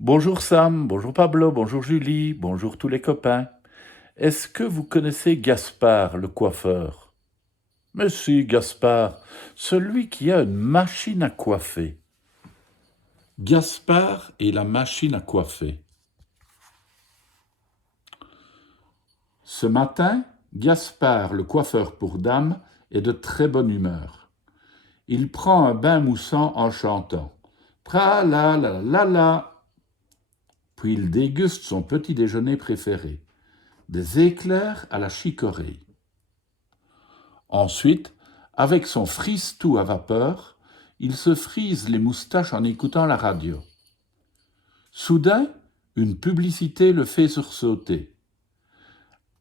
Bonjour Sam, bonjour Pablo, bonjour Julie, bonjour tous les copains. Est-ce que vous connaissez Gaspard, le coiffeur? Mais si, Gaspard, celui qui a une machine à coiffer. Gaspard et la machine à coiffer. Ce matin, Gaspard, le coiffeur pour dames, est de très bonne humeur. Il prend un bain moussant en chantant. Tra la la la la. Puis il déguste son petit déjeuner préféré. Des éclairs à la chicorée. Ensuite, avec son frise-tout à vapeur, il se frise les moustaches en écoutant la radio. Soudain, une publicité le fait sursauter.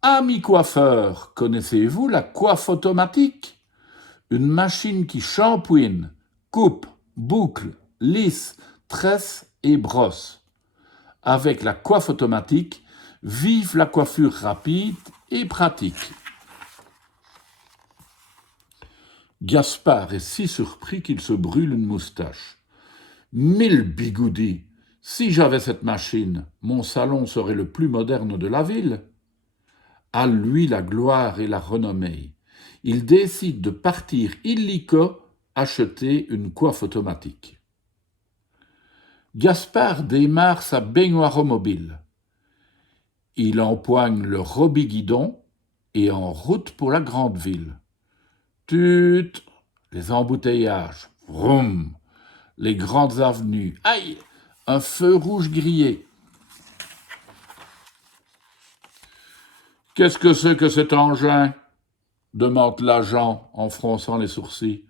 Ami coiffeur, connaissez-vous la coiffe automatique? Une machine qui shampouine, coupe, boucle, lisse, tresse et brosse. Avec la coiffe automatique, vive la coiffure rapide et pratique. Gaspard est si surpris qu'il se brûle une moustache. Mille bigoudis! Si j'avais cette machine, mon salon serait le plus moderne de la ville. À lui la gloire et la renommée. Il décide de partir illico acheter une coiffe automatique. Gaspard démarre sa baignoire mobile. Il empoigne le robi-guidon et en route pour la grande ville. Tut, les embouteillages, vroom, les grandes avenues, aïe, un feu rouge grillé. Qu'est-ce que c'est que cet engin? Demande l'agent en fronçant les sourcils.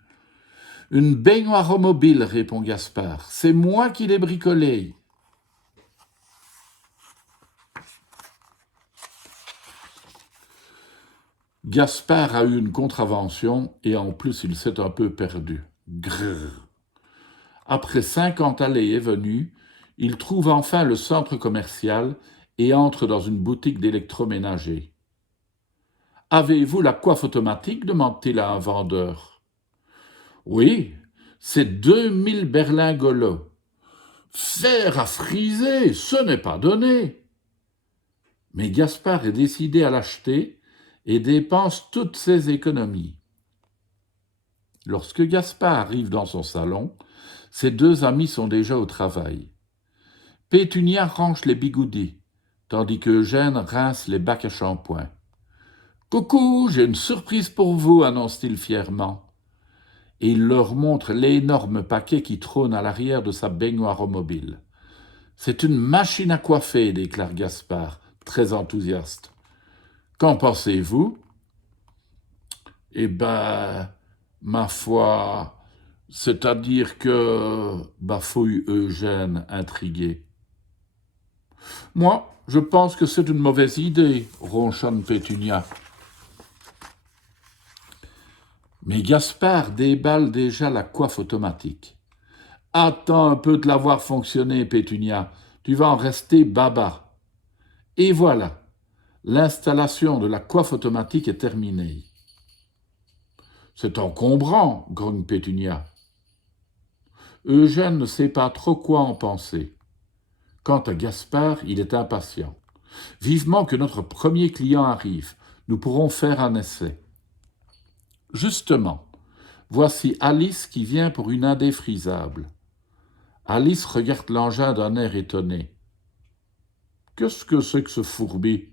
Une baignoire mobile, répond Gaspard. C'est moi qui l'ai bricolée. Gaspard a eu une contravention et en plus il s'est un peu perdu. Grrr. Après 50 allées et venues, il trouve enfin le centre commercial et entre dans une boutique d'électroménager. Avez-vous la coiffe automatique? Demande-t-il à un vendeur. Oui, c'est 2000 berlingots. Fer à friser, ce n'est pas donné. Mais Gaspard est décidé à l'acheter et dépense toutes ses économies. Lorsque Gaspard arrive dans son salon, ses deux amis sont déjà au travail. Pétunia range les bigoudis, tandis que Eugène rince les bacs à shampoing. « Coucou, j'ai une surprise pour vous, annonce-t-il fièrement. Et il leur montre l'énorme paquet qui trône à l'arrière de sa baignoire mobile. C'est une machine à coiffer, déclare Gaspard, très enthousiaste. Qu'en pensez-vous? Eh ben, ma foi, c'est-à-dire que, bafouille Eugène, intrigué. Moi, je pense que c'est une mauvaise idée, ronchonne Pétunia. Mais Gaspard déballe déjà la coiffe automatique. Attends un peu de la voir fonctionner, Pétunia, tu vas en rester baba. Et voilà, l'installation de la coiffe automatique est terminée. C'est encombrant, grogne Pétunia. Eugène ne sait pas trop quoi en penser. Quant à Gaspard, il est impatient. Vivement que notre premier client arrive, nous pourrons faire un essai. Justement, voici Alice qui vient pour une indéfrisable. Alice regarde l'engin d'un air étonné. Qu'est-ce que c'est que ce fourbi?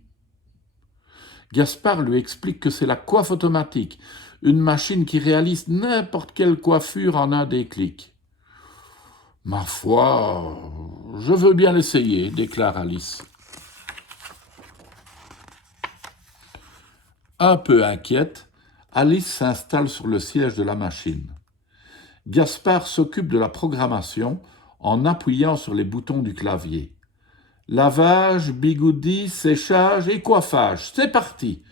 Gaspard lui explique que c'est la coiffe automatique, une machine qui réalise n'importe quelle coiffure en un déclic. Ma foi, je veux bien l'essayer, déclare Alice. Un peu inquiète, Alice s'installe sur le siège de la machine. Gaspard s'occupe de la programmation en appuyant sur les boutons du clavier. Lavage, bigoudi, séchage et coiffage, c'est parti.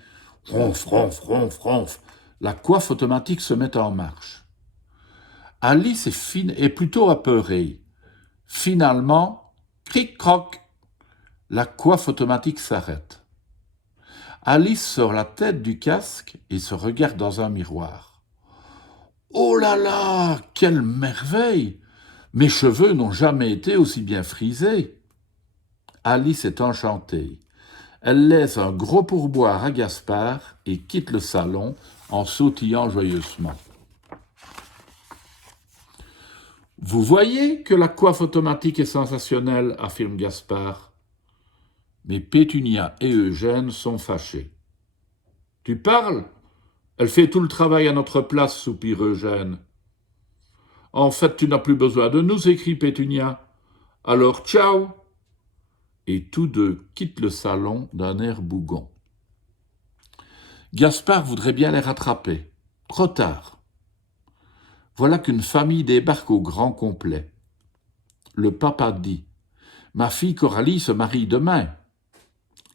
Ronf, ronf, ronf, ronf. La coiffe automatique se met en marche. Alice est plutôt apeurée. Finalement, cric-croc, la coiffe automatique s'arrête. Alice sort la tête du casque et se regarde dans un miroir. Oh là là, quelle merveille! Mes cheveux n'ont jamais été aussi bien frisés. Alice est enchantée. Elle laisse un gros pourboire à Gaspard et quitte le salon en sautillant joyeusement. Vous voyez que la coiffe automatique est sensationnelle, affirme Gaspard. Mais Pétunia et Eugène sont fâchés. Tu parles ? Elle fait tout le travail à notre place, soupire Eugène. En fait, tu n'as plus besoin de nous, écrit Pétunia. Alors, ciao ! Et tous deux quittent le salon d'un air bougon. Gaspard voudrait bien les rattraper. Trop tard. Voilà qu'une famille débarque au grand complet. Le papa dit « Ma fille Coralie se marie demain ».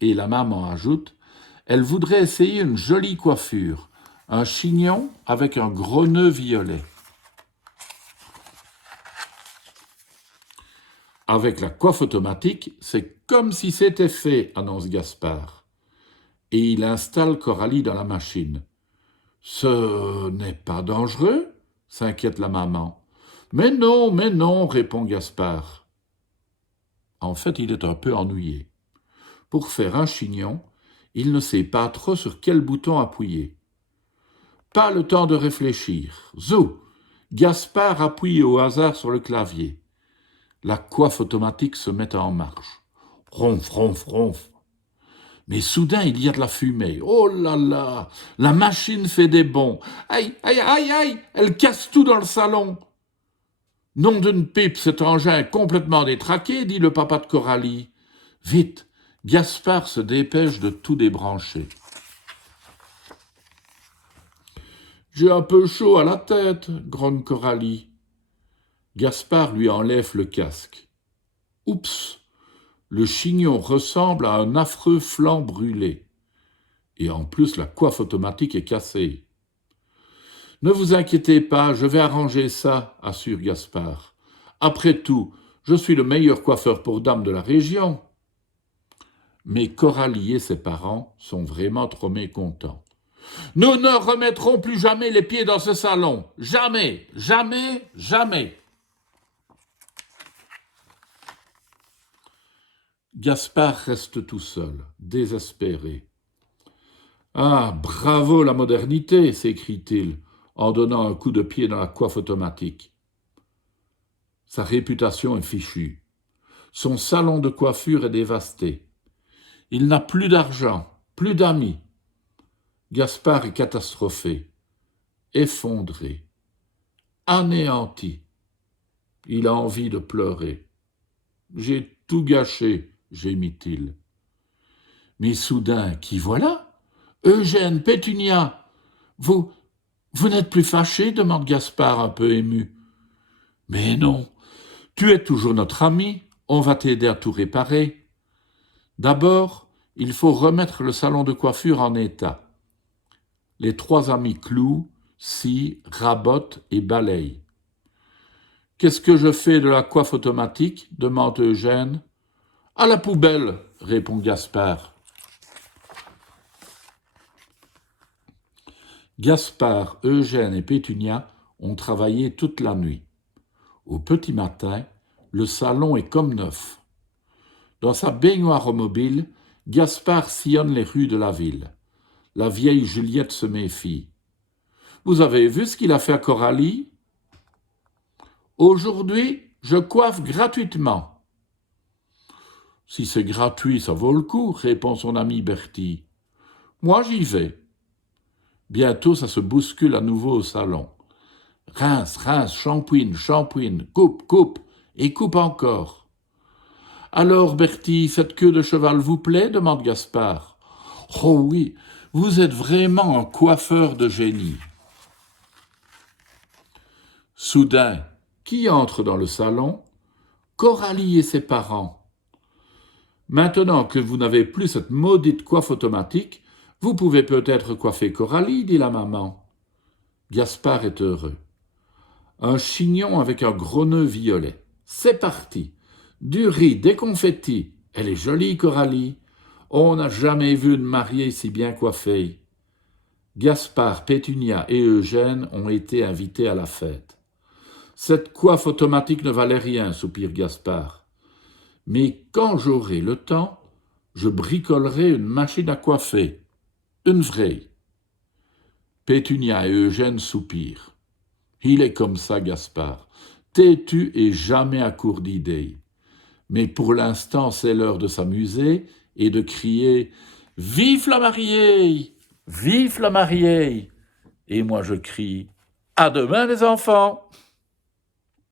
Et la maman ajoute « Elle voudrait essayer une jolie coiffure, un chignon avec un gros nœud violet ». Avec la coiffe automatique, c'est comme si c'était fait, annonce Gaspard. Et il installe Coralie dans la machine. Ce n'est pas dangereux, s'inquiète la maman. Mais non, répond Gaspard. En fait, il est un peu ennuyé. Pour faire un chignon, il ne sait pas trop sur quel bouton appuyer. Pas le temps de réfléchir. Zou! Gaspard appuie au hasard sur le clavier. La coiffe automatique se met en marche. Ronf, ronf, ronf. Mais soudain, il y a de la fumée. Oh là là! La machine fait des bonds. Aïe, aïe, aïe, aïe! Elle casse tout dans le salon. Nom d'une pipe, cet engin est complètement détraqué, dit le papa de Coralie. Vite! Gaspard se dépêche de tout débrancher. J'ai un peu chaud à la tête, grogne Coralie. Gaspard lui enlève le casque. Oups! Le chignon ressemble à un affreux flanc brûlé. Et en plus, la coiffe automatique est cassée. Ne vous inquiétez pas, je vais arranger ça, assure Gaspard. Après tout, je suis le meilleur coiffeur pour dames de la région. Mais Coralie et ses parents sont vraiment trop mécontents. Nous ne remettrons plus jamais les pieds dans ce salon. Jamais, jamais, jamais. Gaspard reste tout seul, désespéré. Ah, bravo la modernité, s'écrie-t-il, en donnant un coup de pied dans la coiffe automatique. Sa réputation est fichue. Son salon de coiffure est dévasté. Il n'a plus d'argent, plus d'amis. Gaspard est catastrophé, effondré, anéanti. Il a envie de pleurer. J'ai tout gâché, gémit-il. Mais soudain, qui voilà ? Eugène, Pétunia, vous n'êtes plus fâchés ? Demande Gaspard un peu ému. Mais non, tu es toujours notre ami, on va t'aider à tout réparer. D'abord, il faut remettre le salon de coiffure en état. Les trois amis clouent, scient, rabotent et balayent. Qu'est-ce que je fais de la coiffe automatique ? Demande Eugène. À la poubelle, répond Gaspard. Gaspard, Eugène et Pétunia ont travaillé toute la nuit. Au petit matin, le salon est comme neuf. Dans sa baignoire mobile, Gaspard sillonne les rues de la ville. La vieille Juliette se méfie. « Vous avez vu ce qu'il a fait à Coralie ? Aujourd'hui, je coiffe gratuitement. » « Si c'est gratuit, ça vaut le coup, » répond son ami Bertie. « Moi, j'y vais. » Bientôt, ça se bouscule à nouveau au salon. Rince, rince, shampouine, shampouine, coupe, coupe, et coupe encore. « Alors, Bertie, cette queue de cheval vous plaît ? Demande Gaspard. « Oh oui, vous êtes vraiment un coiffeur de génie. » Soudain, qui entre dans le salon ? Coralie et ses parents. Maintenant que vous n'avez plus cette maudite coiffe automatique, vous pouvez peut-être coiffer Coralie, dit la maman. Gaspard est heureux. Un chignon avec un gros nœud violet. C'est parti. Du riz, des confettis. Elle est jolie, Coralie. On n'a jamais vu une mariée si bien coiffée. Gaspard, Pétunia et Eugène ont été invités à la fête. Cette coiffe automatique ne valait rien, soupire Gaspard. Mais quand j'aurai le temps, je bricolerai une machine à coiffer. Une vraie. Pétunia et Eugène soupirent. Il est comme ça, Gaspard, têtu et jamais à court d'idées. Mais pour l'instant, c'est l'heure de s'amuser et de crier « Vive la mariée! Vive la mariée !» Et moi je crie « À demain les enfants !»